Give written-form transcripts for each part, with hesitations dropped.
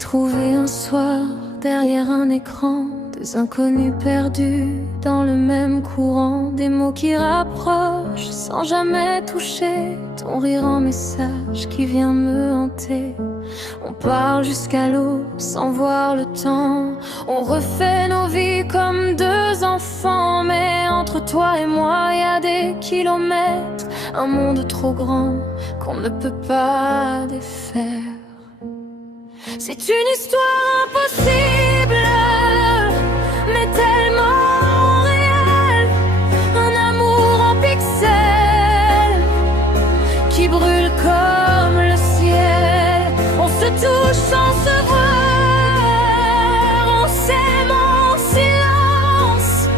trouvé un soir derrière un écran des inconnus perdus dans le même courant, des mots qui rapprochent sans jamais toucher, ton rire en message qui vient me hanter. On parle jusqu'à l'eau sans voir le temps, on refait nos vies comme deux enfants, mais entre toi et moi y a des kilomètres, un monde trop grand qu'on ne peut pas défaire. C'est une histoire impossible, mais tellement réelle, un amour en pixels qui brûle comme le ciel. On se touche sans se voir, on s'aime en silence,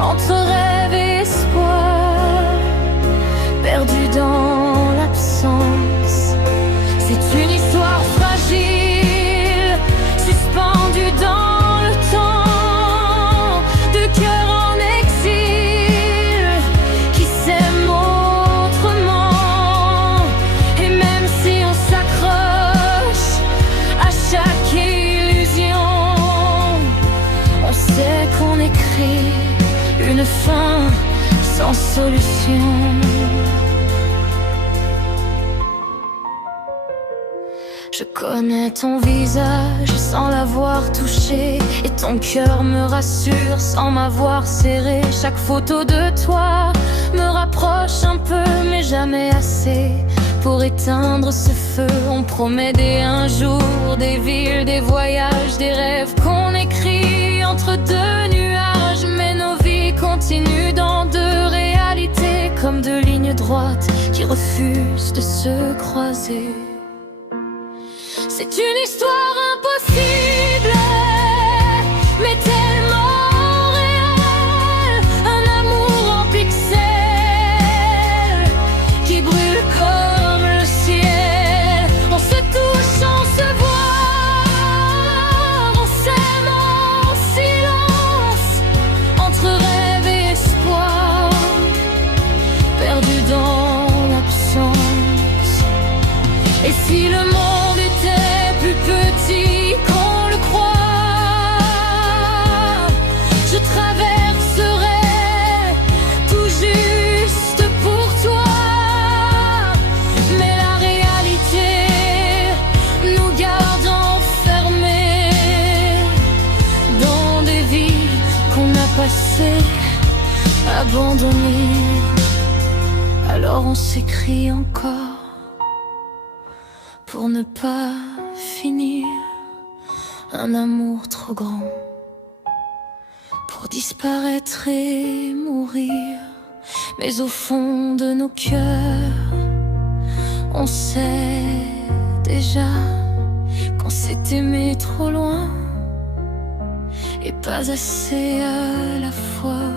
entre rêve et espoir, perdu dans l'absence. C'est une histoire fragile, suspendue dans le temps, de cœur en exil, qui s'aime autrement. Et même si on s'accroche à chaque illusion, on sait qu'on écrit une fin sans solution. Je connais ton visage sans l'avoir touché, et ton cœur me rassure sans m'avoir serré. Chaque photo de toi me rapproche un peu, mais jamais assez pour éteindre ce feu. On promet un jour, des villes, des voyages, des rêves qu'on écrit entre deux nuages. Mais nos vies continuent dans deux réalités, comme deux lignes droites qui refusent de se croiser. C'est une histoire impossible, mais tellement réelle, un amour en pixels qui brûle comme le ciel. On se touche sans se voir, on s'aime en silence, entre rêve et espoir, perdu dans l'absence. Et si le monde était plus petit qu'on le croit, je traverserais tout juste pour toi. Mais la réalité nous garde enfermés dans des vies qu'on a passées, abandonnées. Alors on s'écrit encore pour ne pas finir, un amour trop grand pour disparaître et mourir. Mais au fond de nos cœurs, on sait déjà qu'on s'est aimé trop loin et pas assez à la fois.